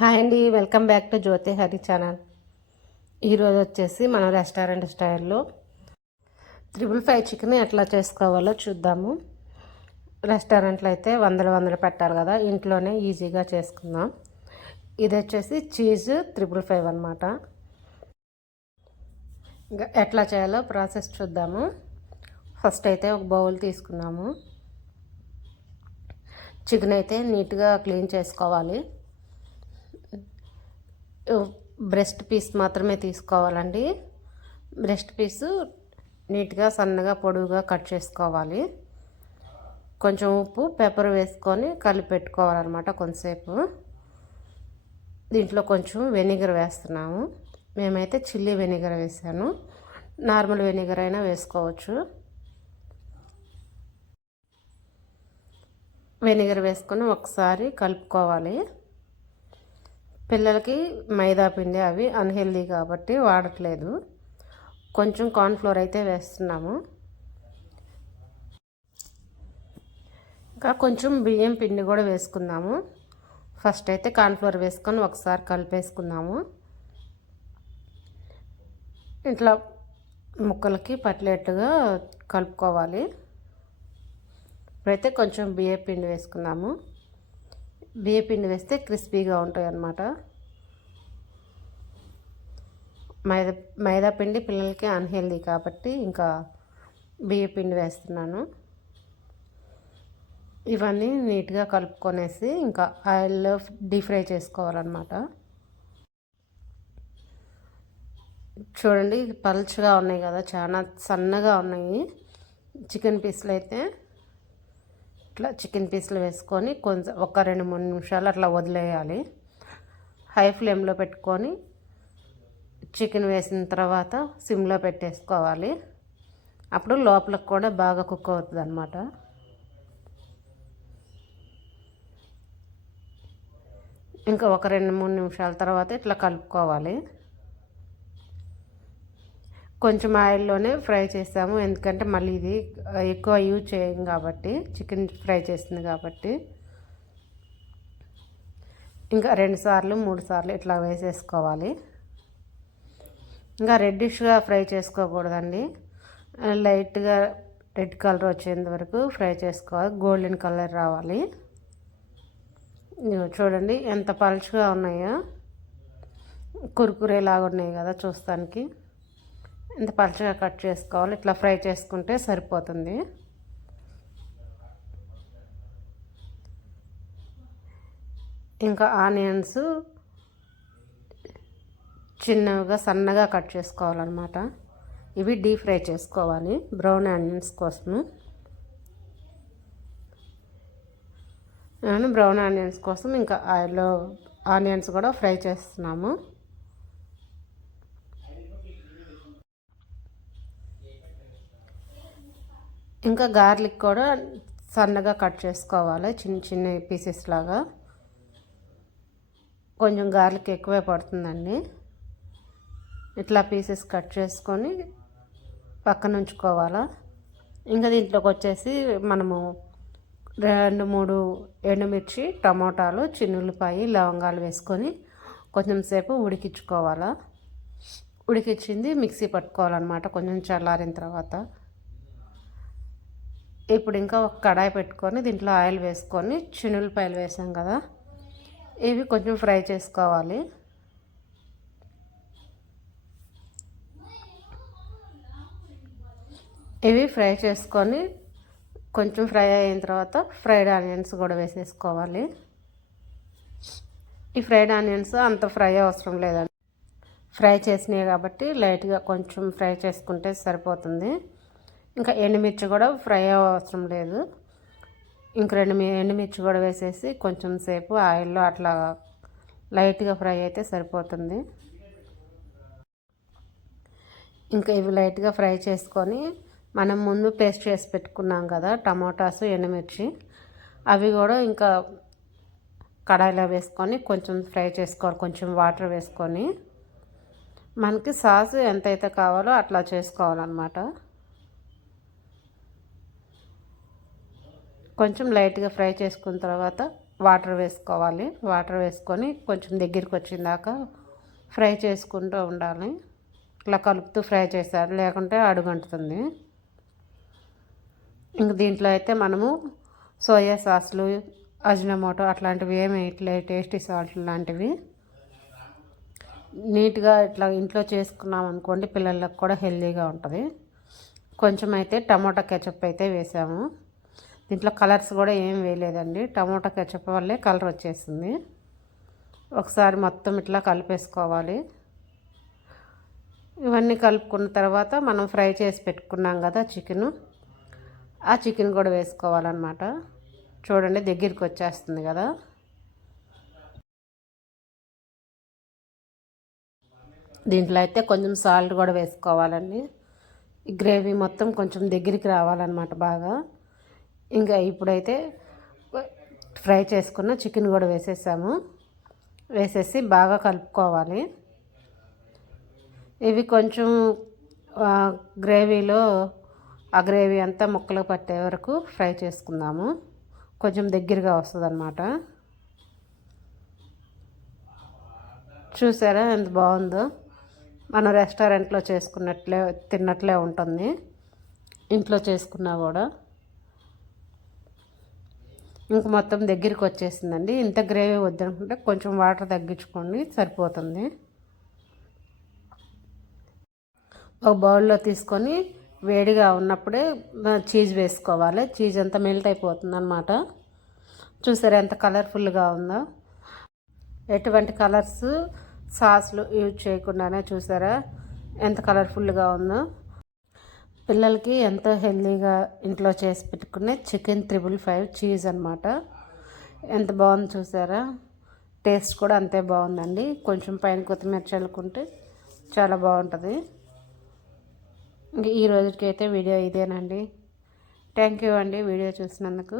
Hi అండి, welcome back to Jyothi Hari channel. ఈరోజు వచ్చేసి మనం రెస్టారెంట్ స్టైల్లో 555 చికెన్ ఎట్లా చేసుకోవాలో చూద్దాము. రెస్టారెంట్లో అయితే వందలు పెట్టారు కదా, ఇంట్లోనే ఈజీగా చేసుకుందాం. ఇది వచ్చేసి చీజ్ 555 అనమాట. ఇంకా ఎట్లా చేయాలో ప్రాసెస్ చూద్దాము. ఫస్ట్ అయితే ఒక బౌల్ తీసుకున్నాము. చికెన్ అయితే నీట్గా క్లీన్ చేసుకోవాలి. బ్రెస్ట్ పీస్ మాత్రమే తీసుకోవాలండి. బ్రెస్ట్ పీసు నీట్గా సన్నగా పొడువుగా కట్ చేసుకోవాలి. కొంచెం ఉప్పు పెప్పర్ వేసుకొని కలిపి పెట్టుకోవాలన్నమాట కొంతసేపు. దీంట్లో కొంచెం వెనిగర్ వేస్తున్నాము. మేమైతే చిల్లీ వెనిగర్ వేసాను, నార్మల్ వెనిగర్ అయినా వేసుకోవచ్చు. వెనిగర్ వేసుకొని ఒకసారి కలుపుకోవాలి. పిల్లలకి మైదా పిండి అవి అన్హెల్దీ కాబట్టి వాడట్లేదు. కొంచెం కార్న్ఫ్లోర్ అయితే వేస్తున్నాము. ఇంకా కొంచెం బియ్యం పిండి కూడా వేసుకుందాము. ఫస్ట్ అయితే కార్న్ఫ్లోర్ వేసుకొని ఒకసారి కలిపేసుకుందాము. ఇట్లా ముక్కలకి పట్లేట్టుగా కలుపుకోవాలి. ఇప్పుడైతే కొంచెం బియ్యం పిండి వేసుకుందాము. బియ్య పిండి వేస్తే క్రిస్పీగా ఉంటాయి అన్నమాట. మైదా పిండి పిల్లలకి అన్హెల్దీ కాబట్టి ఇంకా బియ్య పిండి వేస్తున్నాను. ఇవన్నీ నీట్గా కలుపుకొనేసి ఇంకా ఆయిల్లో డీప్ ఫ్రై చేసుకోవాలన్నమాట. చూడండి, పలుచగా ఉన్నాయి కదా, చాలా సన్నగా ఉన్నాయి చికెన్ పీసులు అయితే. ఇట్లా చికెన్ పీసులు వేసుకొని కొంచెం ఒక 2-3 నిమిషాలు అట్లా వదిలేయాలి. హై ఫ్లేమ్లో పెట్టుకొని చికెన్ వేసిన తర్వాత సిమ్లో పెట్టేసుకోవాలి. అప్పుడు లోపలికి కూడా బాగా కుక్ అవుతుంది అన్నమాట. ఇంకా ఒక 2-3 నిమిషాల తర్వాత ఇట్లా కలుపుకోవాలి. కొంచెం ఆయిల్లోనే ఫ్రై చేసాము, ఎందుకంటే మళ్ళీ ఇది ఎక్కువ యూజ్ చేయం కాబట్టి, చికెన్ ఫ్రై చేస్తుంది కాబట్టి. ఇంకా 2 సార్లు 3 సార్లు ఇట్లా వేసేసుకోవాలి. ఇంకా రెడ్డిష్గా ఫ్రై చేసుకోకూడదండి, లైట్గా రెడ్ కలర్ వచ్చేంత వరకు ఫ్రై చేసుకోవాలి. గోల్డెన్ కలర్ రావాలి. చూడండి ఎంత పలుచగా ఉన్నాయో, కురుకురే లాగా ఉన్నాయి కదా చూస్తానికి. ఇంత పలుచగా కట్ చేసుకోవాలి. ఇట్లా ఫ్రై చేసుకుంటే సరిపోతుంది. ఇంకా ఆనియన్స్ చిన్నగా సన్నగా కట్ చేసుకోవాలన్నమాట. ఇవి డీప్ ఫ్రై చేసుకోవాలి బ్రౌన్ ఆనియన్స్ కోసము. బ్రౌన్ ఆనియన్స్ కోసం ఇంకా ఆయిల్లో ఆనియన్స్ కూడా ఫ్రై చేస్తున్నాము. ఇంకా గార్లిక్ కూడా సన్నగా కట్ చేసుకోవాలి, చిన్న చిన్న పీసెస్ లాగా. కొంచెం గార్లిక్ ఎక్కువే పడుతుందండి. ఇట్లా పీసెస్ కట్ చేసుకొని పక్కన ఉంచుకోవాలా. ఇంకా దీంట్లోకి వచ్చేసి మనము 2-3 ఎండుమిర్చి, టమోటాలు, చిన్నుల్లిపాయ, లవంగాలు వేసుకొని కొంచెం సేపు ఉడికించుకోవాలా. ఉడికించింది మిక్సీ పట్టుకోవాలన్నమాట కొంచెం చల్లారిన తర్వాత. ఇప్పుడు ఇంకా ఒక కడాయి పెట్టుకొని దీంట్లో ఆయిల్ వేసుకొని చిన్నులపాయలు వేసాం కదా, ఇవి కొంచెం ఫ్రై చేసుకోవాలి. ఇవి ఫ్రై చేసుకొని కొంచెం ఫ్రై అయిన తర్వాత ఫ్రైడ్ ఆనియన్స్ కూడా వేసేసుకోవాలి. ఈ ఫ్రైడ్ ఆనియన్స్ అంత ఫ్రై అవసరం లేదండి, ఫ్రై చేసినాయి కాబట్టి లైట్గా కొంచెం ఫ్రై చేసుకుంటే సరిపోతుంది. ఇంకా ఎండుమిర్చి కూడా ఫ్రై అవసరం లేదు. ఇంక 2 ఎండుమిర్చి కూడా వేసేసి కొంచెం సేపు ఆయిల్లో అట్లా లైట్గా ఫ్రై అయితే సరిపోతుంది. ఇంకా ఇవి లైట్గా ఫ్రై చేసుకొని మనం ముందు పేస్ట్ చేసి పెట్టుకున్నాం కదా టమోటాస్, ఎండుమిర్చి, అవి కూడా ఇంకా కడాయిలో వేసుకొని కొంచెం ఫ్రై చేసుకోవాలి. కొంచెం వాటర్ వేసుకొని మనకి సాస్ ఎంతైతే కావాలో అట్లా చేసుకోవాలన్నమాట. కొంచెం లైట్గా ఫ్రై చేసుకున్న తర్వాత వాటర్ వేసుకోవాలి. వాటర్ వేసుకొని కొంచెం దగ్గరికి వచ్చిందాక ఫ్రై చేసుకుంటూ ఉండాలి. ఇట్లా కలుపుతూ ఫ్రై చేశారు, లేకుంటే అడుగంటుతుంది. ఇంక దీంట్లో అయితే మనము సోయా సాస్లు, అజినోమోటో అట్లాంటివి ఏమి వేయట్లే, టేస్టీ సాల్ట్ లాంటివి. నీట్గా ఇట్లా ఇంట్లో చేసుకున్నాం అనుకోండి, పిల్లలకు కూడా హెల్తీగా ఉంటుంది. కొంచెం అయితే టమోటా కెచప్ అయితే వేసాము. దీంట్లో కలర్స్ కూడా ఏం వేయలేదండి, టమోటా కెచప్ వల్లే కలర్ వచ్చేసింది. ఒకసారి మొత్తం ఇట్లా కలిపేసుకోవాలి. ఇవన్నీ కలుపుకున్న తర్వాత మనం ఫ్రై చేసి పెట్టుకున్నాం కదా చికెను, ఆ చికెన్ కూడా వేసుకోవాలన్నమాట. చూడండి దగ్గరికి వచ్చేస్తుంది కదా. దీంట్లో అయితే కొంచెం సాల్ట్ కూడా వేసుకోవాలండి. ఈ గ్రేవీ మొత్తం కొంచెం దగ్గరికి రావాలన్నమాట బాగా. ఇంకా ఇప్పుడైతే ఫ్రై చేసుకున్న చికెన్ కూడా వేసేసాము. వేసేసి బాగా కలుపుకోవాలి. ఇవి కొంచెం గ్రేవీలో ఆ గ్రేవీ అంతా ముక్కలు పట్టే వరకు ఫ్రై చేసుకుందాము. కొంచెం దగ్గరగా వస్తుంది అన్నమాట. చూసారా ఎంత బాగుందో, మనం రెస్టారెంట్లో చేసుకున్నట్లే తిన్నట్లే ఉంటుంది, ఇంట్లో చేసుకున్నా కూడా. ఇంక మొత్తం దగ్గరికి వచ్చేసిందండి. ఇంత గ్రేవీ వద్దనుకుంటే కొంచెం వాటర్ తగ్గించుకోండి, సరిపోతుంది. ఒక బౌల్లో తీసుకొని వేడిగా ఉన్నప్పుడే చీజ్ వేసుకోవాలి. చీజ్ అంతా మెల్ట్ అయిపోతుంది అన్నమాట. చూసారా ఎంత కలర్ఫుల్గా ఉందో. ఎటువంటి కలర్స్ సాస్లు యూజ్ చేయకుండానే చూసారా ఎంత కలర్ఫుల్గా ఉందో. పిల్లలకి ఎంతో హెల్తీగా ఇంట్లో చేసి పెట్టుకునే చికెన్ 555 చీజ్ అన్నమాట. ఎంత బాగుంది చూసారా. టేస్ట్ కూడా అంతే బాగుందండి. కొంచెం పైన కొత్తిమీర చల్లుకుంటే చాలా బాగుంటుంది. ఈ రోజుకైతే వీడియో ఇదేనండి. థ్యాంక్ యూ అండి వీడియో చూసినందుకు.